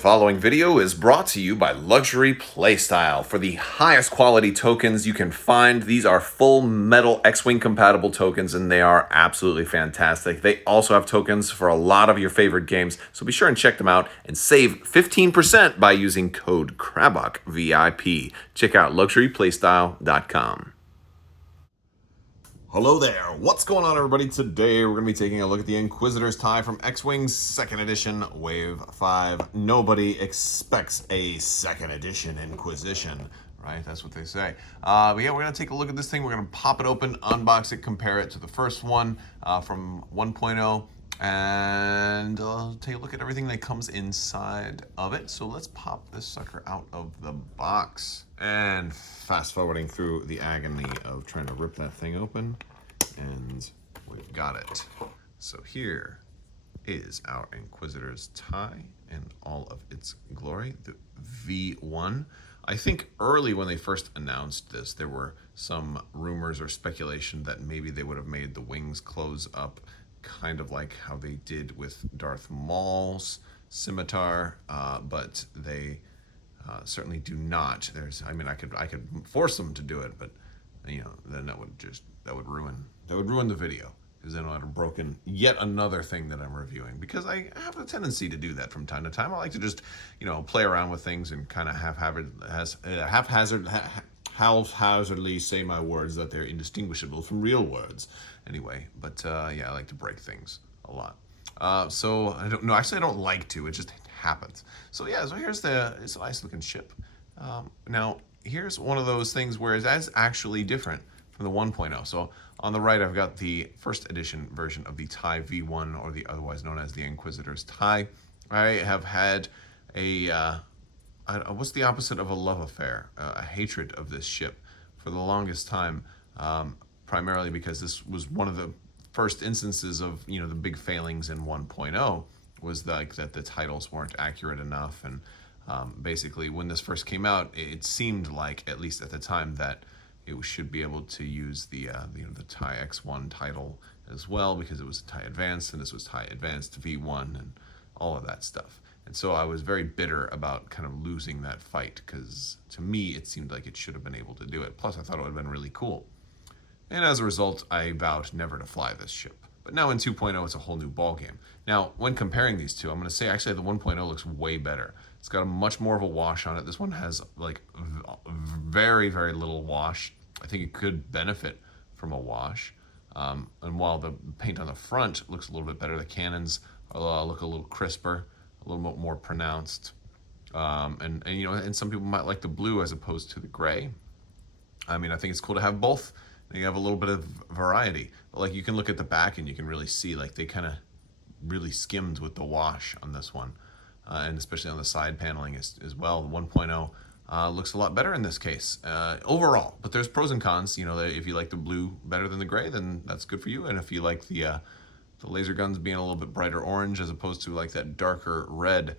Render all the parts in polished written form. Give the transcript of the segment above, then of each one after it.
following video is brought to you by Luxury Playstyle. For the highest quality tokens you can find, these are full metal X-Wing compatible tokens and they are absolutely fantastic. They also have tokens for a lot of your favorite games, so be sure and check them out and save 15% by using code Crabbok VIP. Check out luxuryplaystyle.com. Hello there. What's going on, everybody? Today we're going to be taking a look at the Inquisitor's tie from X-Wing 2nd Edition Wave 5. Nobody expects a 2nd Edition Inquisition, right? That's what they say. But yeah, we're going to take a look at this thing. We're going to pop it open, unbox it, compare it to the first one from 1.0, and take a look at everything that comes inside of it. So let's pop this sucker out of the box. And fast forwarding through the agony of trying to rip that thing open, and we've got it. So here is our Inquisitor's tie in all of its glory, the V1. I think early when they first announced this, there were some rumors or speculation that maybe they would have made the wings close up, kind of like how they did with Darth Maul's scimitar, but they certainly do not. I could force them to do it, but then that would ruin the video, because then I'd have broken yet another thing that I'm reviewing, because I have a tendency to do that from time to time. I like to just play around with things and kind of haphazardly say my words that they're indistinguishable from real words anyway. But yeah, I like to break things a lot. So I don't know. Actually, I don't like to. It just happens. So yeah. So it's a nice looking ship. Now here's one of those things where that's actually different from the 1.0. So on the right, I've got the first edition version of the tie V1, or the otherwise known as the Inquisitor's tie. I have had what's the opposite of a love affair? A hatred of this ship for the longest time. Primarily because this was one of the first instances of the big failings in 1.0, was like that the titles weren't accurate enough, and basically when this first came out, it seemed like, at least at the time, that it should be able to use the tie X1 title as well, because it was tie advanced and this was tie advanced V1 and all of that stuff. And so I was very bitter about kind of losing that fight, because to me it seemed like it should have been able to do it. Plus I thought it would have been really cool. And as a result, I vowed never to fly this ship. But now in 2.0, it's a whole new ballgame. Now, when comparing these two, I'm going to say actually the 1.0 looks way better. It's got a much more of a wash on it. This one has like very, very little wash. I think it could benefit from a wash. And while the paint on the front looks a little bit better, the cannons look a little crisper, a little bit more pronounced. And some people might like the blue as opposed to the gray. I mean, I think it's cool to have both. You have a little bit of variety. Like, you can look at the back and you can really see, like, they kind of really skimmed with the wash on this one. And especially on the side paneling as well. The 1.0 looks a lot better in this case overall. But there's pros and cons. If you like the blue better than the gray, then that's good for you. And if you like the laser guns being a little bit brighter orange as opposed to like that darker red,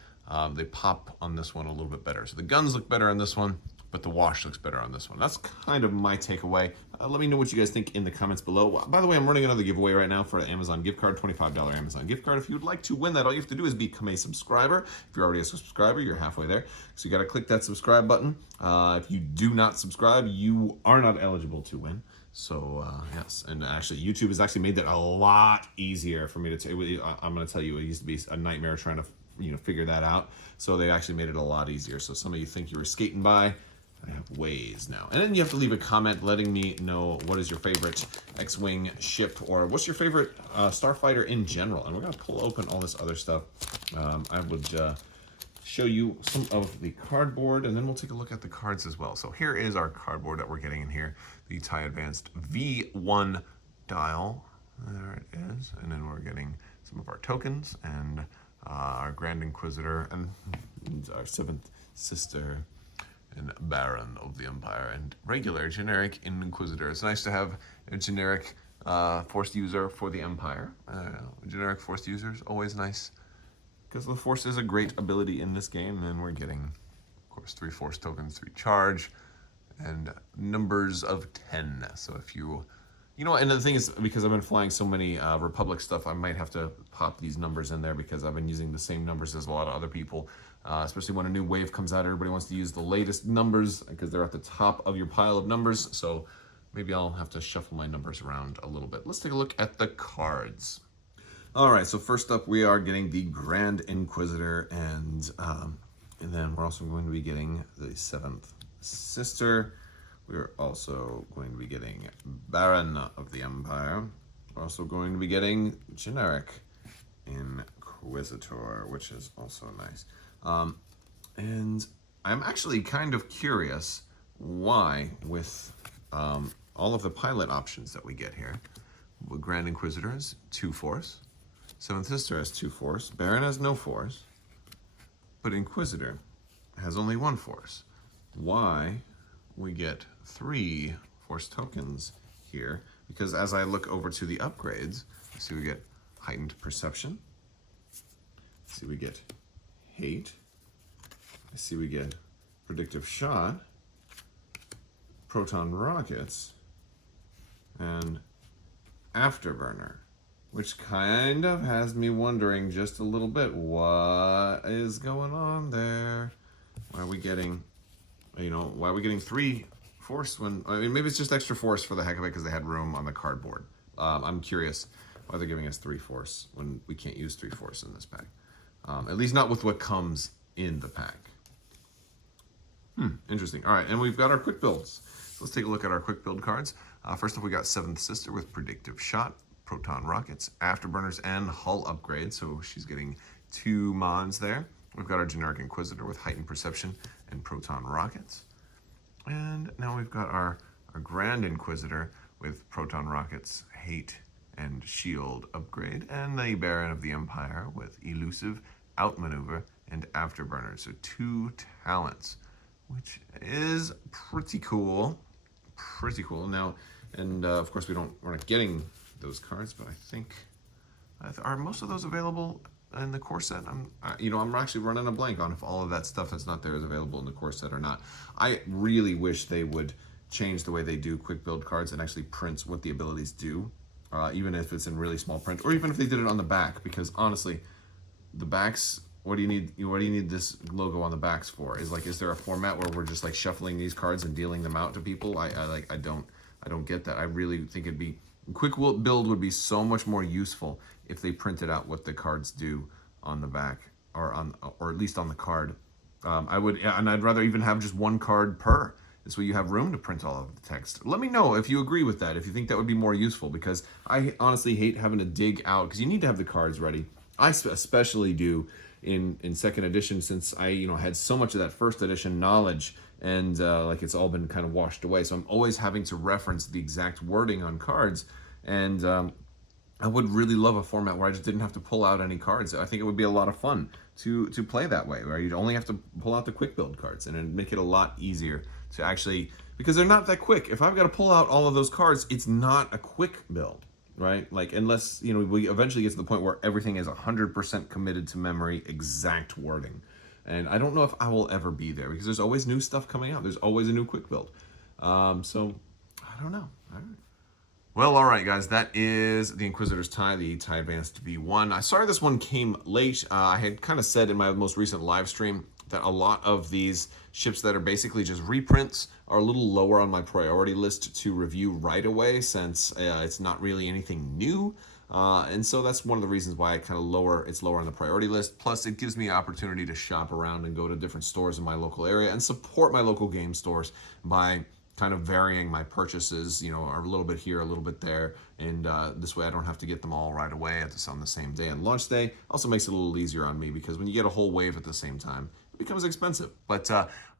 they pop on this one a little bit better. So the guns look better on this one, but the wash looks better on this one. That's kind of my takeaway. Let me know what you guys think in the comments below. By the way, I'm running another giveaway right now for an Amazon gift card, $25 Amazon gift card. If you would like to win that, all you have to do is become a subscriber. If you're already a subscriber, you're halfway there. So you got to click that subscribe button. If you do not subscribe, you are not eligible to win. So yes, and actually YouTube has actually made that a lot easier for me to I'm going to tell you, it used to be a nightmare trying to figure that out. So they actually made it a lot easier. So some of you think you were skating by. I have ways now. And then you have to leave a comment letting me know what is your favorite X-Wing ship, or what's your favorite starfighter in general. And we're going to pull open all this other stuff. I would show you some of the cardboard, and then we'll take a look at the cards as well. So here is our cardboard that we're getting in here. The tie advanced V1 dial. There it is. And then we're getting some of our tokens and our Grand Inquisitor and our 7th sister and Baron of the Empire, and regular generic Inquisitor. It's nice to have a generic Force user for the Empire. Generic Force user is always nice, because the Force is a great ability in this game. And we're getting, of course, 3 Force tokens, 3 charge, and numbers of 10. So if you and the thing is, because I've been flying so many Republic stuff, I might have to pop these numbers in there, because I've been using the same numbers as a lot of other people especially when a new wave comes out. Everybody wants to use the latest numbers because they're at the top of your pile of numbers. So maybe I'll have to shuffle my numbers around a little bit. Let's take a look at the cards. All right, so first up we are getting the Grand Inquisitor, and then we're also going to be getting the Seventh Sister. We're also going to be getting Baron of the Empire. We're also going to be getting generic Inquisitor, which is also nice. And I'm actually kind of curious why, with all of the pilot options that we get here, Grand Inquisitor has 2 force, Seventh Sister has 2 force, Baron has no force, but Inquisitor has only 1 force. Why we get 3 force tokens here? Because as I look over to the upgrades, I see we get heightened perception. I see we get hate. I see we get predictive shot, proton rockets, and afterburner, which kind of has me wondering just a little bit, what is going on there? Why are we getting, why are we getting 3 force when, I mean, maybe it's just extra force for the heck of it because they had room on the cardboard. I'm curious why they're giving us 3 force when we can't use 3 force in this pack. At least not with what comes in the pack. Interesting. All right, and we've got our quick builds. So let's take a look at our quick build cards. First up, we got Seventh Sister with predictive shot, proton rockets, afterburners, and hull upgrade. So she's getting 2 mods there. We've got our generic Inquisitor with heightened perception and proton rockets. And now we've got our Grand Inquisitor with proton rockets, hate, and shield upgrade, and the Baron of the Empire with elusive, outmaneuver, and afterburner. So 2 talents, which is pretty cool. Pretty cool. Now, and of course we're not getting those cards, but I think are most of those available in the core set? I'm actually running a blank on if all of that stuff that's not there is available in the core set or not. I really wish they would change the way they do quick build cards and actually print what the abilities do, even if it's in really small print, or even if they did it on the back. Because honestly, the backs, what do you need this logo on the backs for? Is there a format where we're just like shuffling these cards and dealing them out to people? I don't get that. I really think quick build would be so much more useful if they printed out what the cards do on the back, or at least on the card. I'd rather even have just 1 card per. This way you have room to print all of the text. Let me know if you agree with that, if you think that would be more useful, because I honestly hate having to dig out, because you need to have the cards ready. I especially do in second edition, since I had so much of that first edition knowledge, and it's all been kind of washed away. So I'm always having to reference the exact wording on cards, and I would really love a format where I just didn't have to pull out any cards. I think it would be a lot of fun to play that way, where you'd only have to pull out the quick build cards, and it'd make it a lot easier to actually, because they're not that quick. If I've got to pull out all of those cards, it's not a quick build, right? Unless we eventually get to the point where everything is 100% committed to memory, exact wording. And I don't know if I will ever be there, because there's always new stuff coming out. There's always a new quick build. So I don't know. All right. Well, all right, guys, that is the Inquisitor's tie, the tie advanced V1. Sorry this one came late. I had kind of said in my most recent live stream that a lot of these ships that are basically just reprints are a little lower on my priority list to review right away, since it's not really anything new. And so that's one of the reasons why it's lower on the priority list. Plus, it gives me an opportunity to shop around and go to different stores in my local area and support my local game stores by kind of varying my purchases, a little bit here, a little bit there, and this way I don't have to get them all right away on the same day. And launch day also makes it a little easier on me, because when you get a whole wave at the same time, it becomes expensive. But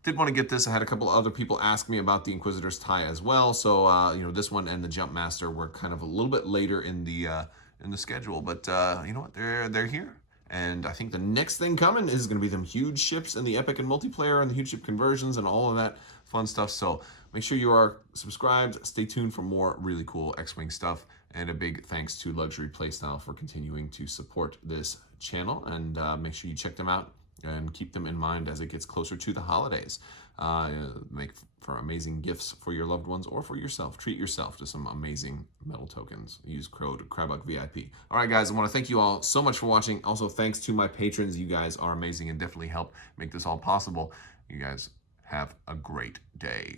did want to get this. I had a couple other people ask me about the Inquisitor's tie as well. So this one and the Jump Master were kind of a little bit later in the schedule, but you know what? They're here. And I think the next thing coming is going to be them huge ships and the epic and multiplayer and the huge ship conversions and all of that fun stuff. So make sure you are subscribed. Stay tuned for more really cool X-Wing stuff. And a big thanks to Luxury Playstyle for continuing to support this channel. And make sure you check them out and keep them in mind as it gets closer to the holidays. Make for amazing gifts for your loved ones or for yourself. Treat yourself to some amazing metal tokens. Use code Crabbok VIP. All right, guys, I want to thank you all so much for watching. Also, thanks to my patrons. You guys are amazing and definitely help make this all possible. You guys have a great day.